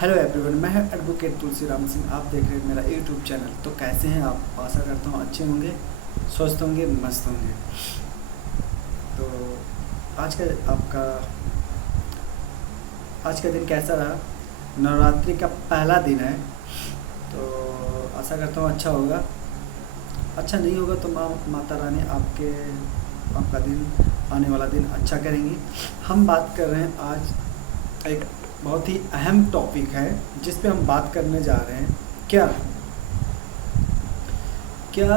Hello everyone, मैं advocate Tulsiram Singh. आप देख रहे हैं मेरा यूट्यूब चैनल। तो कैसे हैं आप? आशा करता हूँ अच्छे होंगे, स्वस्थ होंगे, मस्त होंगे। तो आज का आपका आज का दिन कैसा रहा? नवरात्रि का पहला दिन है, तो आशा करता हूँ अच्छा होगा। अच्छा नहीं होगा तो माता रानी आपका दिन, आने वाला दिन अच्छा करेंगी। हम बात कर रहे हैं आज एक बहुत ही अहम टॉपिक है जिस पे हम बात करने जा रहे हैं। क्या क्या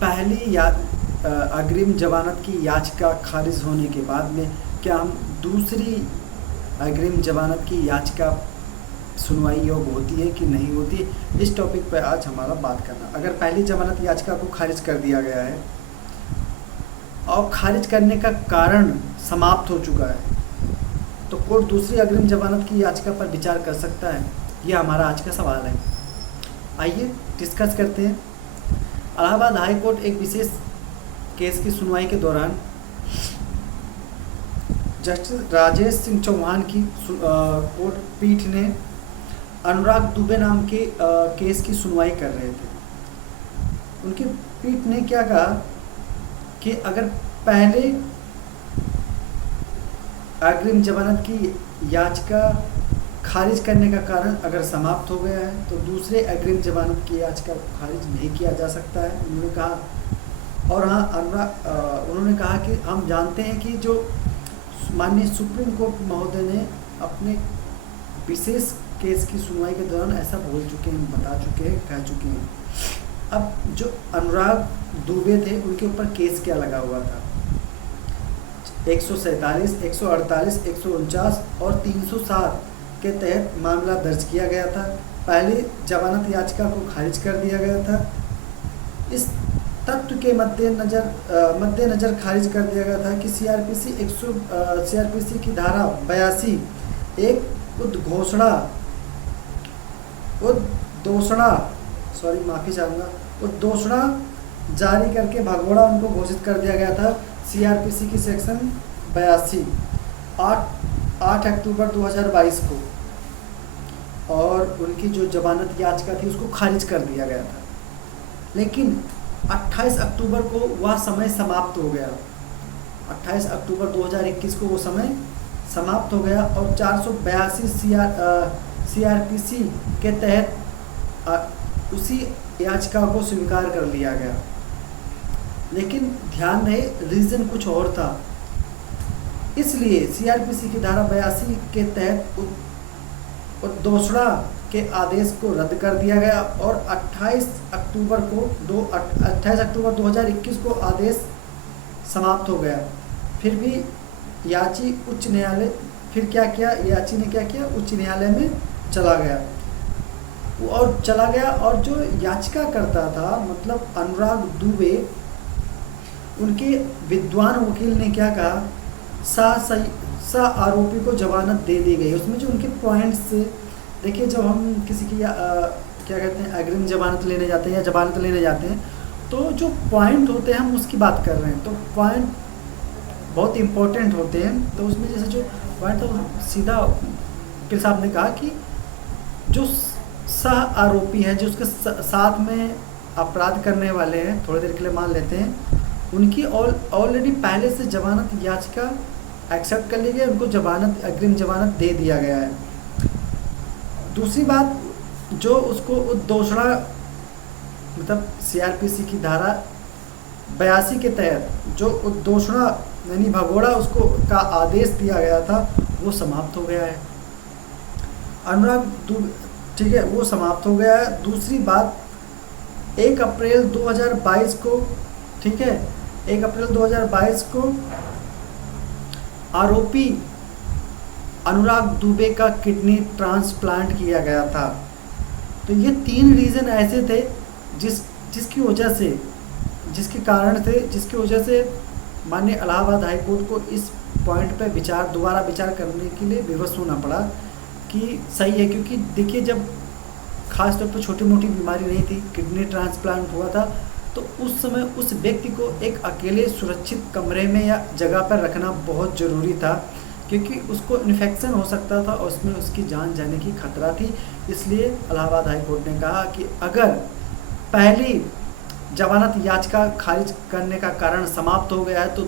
पहली अग्रिम जमानत की याचिका खारिज होने के बाद में क्या हम दूसरी अग्रिम जमानत की याचिका सुनवाई योग्य होती है कि नहीं होती? इस टॉपिक पे आज हमारा बात करना। अगर पहली जमानत याचिका को खारिज कर दिया गया है और खारिज करने का कारण समाप्त हो चुका है, तो कोर्ट दूसरी अग्रिम जमानत की याचिका पर विचार कर सकता है? यह हमारा आज का सवाल है। आइए डिस्कस करते हैं। इलाहाबाद हाई कोर्ट एक विशेष केस की सुनवाई के दौरान जस्टिस राजेश सिंह चौहान की कोर्ट पीठ ने अनुराग दुबे नाम के केस की सुनवाई कर रहे थे। उनकी पीठ ने क्या कहा कि अगर पहले अग्रिम जमानत की याचिका खारिज करने का कारण अगर समाप्त हो गया है तो दूसरे अग्रिम जमानत की याचिका खारिज नहीं किया जा सकता है, उन्होंने कहा। और हाँ, उन्होंने कहा कि हम जानते हैं कि जो माननीय सुप्रीम कोर्ट महोदय ने अपने विशेष केस की सुनवाई के दौरान ऐसा बोल चुके हैं, बता चुके हैं, कह चुके हैं। अब जो अनुराग दुबे थे उनके ऊपर केस क्या लगा हुआ था? 147, 148, 149 और 307 के तहत मामला दर्ज किया गया था। पहली जमानत याचिका को खारिज कर दिया गया था। इस तथ्य के मद्देनजर खारिज कर दिया गया था कि सीआरपीसी की धारा 82 एक उद्घोषणा जारी करके भगोड़ा उनको घोषित कर दिया गया था। सीआरपीसी की सेक्शन 82 8 अक्टूबर 2022 को, और उनकी जो जमानत याचिका थी उसको खारिज कर दिया गया था। लेकिन 28 अक्टूबर को वह समय समाप्त हो गया। 28 अक्टूबर 2021 को वो समय समाप्त हो गया और 482 सीआरपीसी के तहत उसी याचिका को स्वीकार कर लिया गया। लेकिन ध्यान रहे, रीज़न कुछ और था। इसलिए सीआरपीसी की धारा 82 के तहत उद्घोषणा के आदेश को रद्द कर दिया गया और 28 अक्टूबर 2021 को आदेश समाप्त हो गया। फिर भी याची उच्च न्यायालय याची ने क्या किया? उच्च न्यायालय में चला गया और जो याचिका करता था, मतलब अनुराग दुबे, उनके विद्वान वकील ने क्या कहा? सा आरोपी को जमानत दे दी गई। उसमें जो उनके पॉइंट्स देखिए, जब हम किसी की क्या कहते हैं, अग्रिम जमानत लेने जाते हैं या जमानत लेने जाते हैं, तो जो पॉइंट होते हैं हम उसकी बात कर रहे हैं, तो पॉइंट बहुत इम्पोर्टेंट होते हैं। तो उसमें जैसे जो पॉइंट था, सीधा वकील साहब ने कहा कि जो सह आरोपी है, जो उसके साथ में अपराध करने वाले हैं, थोड़ी देर के लिए मान लेते हैं, उनकी ऑलरेडी पहले से जमानत याचिका एक्सेप्ट कर ली गई, उनको अग्रिम जमानत दे दिया गया है। दूसरी बात, जो उसको उद्घोषणा, मतलब सीआरपीसी की धारा 82 के तहत जो उद्घोषणा यानी भगोड़ा उसको का आदेश दिया गया था, वो समाप्त हो गया है। ठीक है, वो समाप्त हो गया है। दूसरी बात, 1 अप्रैल 2022 को, ठीक है, 1 अप्रैल 2022 को आरोपी अनुराग दुबे का किडनी ट्रांसप्लांट किया गया था। तो ये 3 रीज़न ऐसे थे जिसकी वजह से माननीय इलाहाबाद हाई कोर्ट को इस पॉइंट पे दोबारा विचार करने के लिए विवश होना पड़ा कि सही है। क्योंकि देखिए, जब खास तौर पर छोटी मोटी बीमारी नहीं थी, किडनी ट्रांसप्लांट हुआ था, तो उस समय उस व्यक्ति को एक अकेले सुरक्षित कमरे में या जगह पर रखना बहुत ज़रूरी था, क्योंकि उसको इन्फेक्शन हो सकता था और उसमें उसकी जान जाने की खतरा थी। इसलिए इलाहाबाद हाई कोर्ट ने कहा कि अगर पहली जमानत याचिका खारिज करने का कारण समाप्त हो गया है तो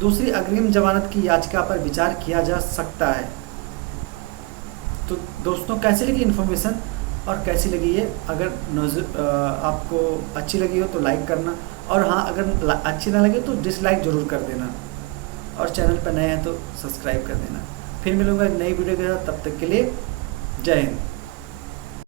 दूसरी अग्रिम जमानत की याचिका पर विचार किया जा सकता है। तो दोस्तों, कैसी लगी इन्फॉर्मेशन और कैसी लगी ये? अगर आपको अच्छी लगी हो तो लाइक करना, और हाँ, अगर अच्छी ना लगे तो डिसलाइक ज़रूर कर देना, और चैनल पर नए हैं तो सब्सक्राइब कर देना। फिर मिलूंगा एक नई वीडियो के साथ, तब तक के लिए जय हिंद।